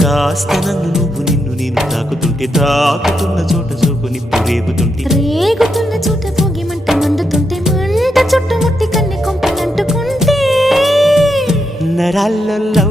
కాస్త నన్ను నువ్వు నిన్ను నేను తాకుతుంటే తాకుతున్న చోట సోకు నిప్పు రేగుతుంటే రేగుతున్న చోట భోగి మంట మండుతుంటే మంట చుట్టుముట్టి కన్నె కొంపలంటుకుంటే నరాల్లో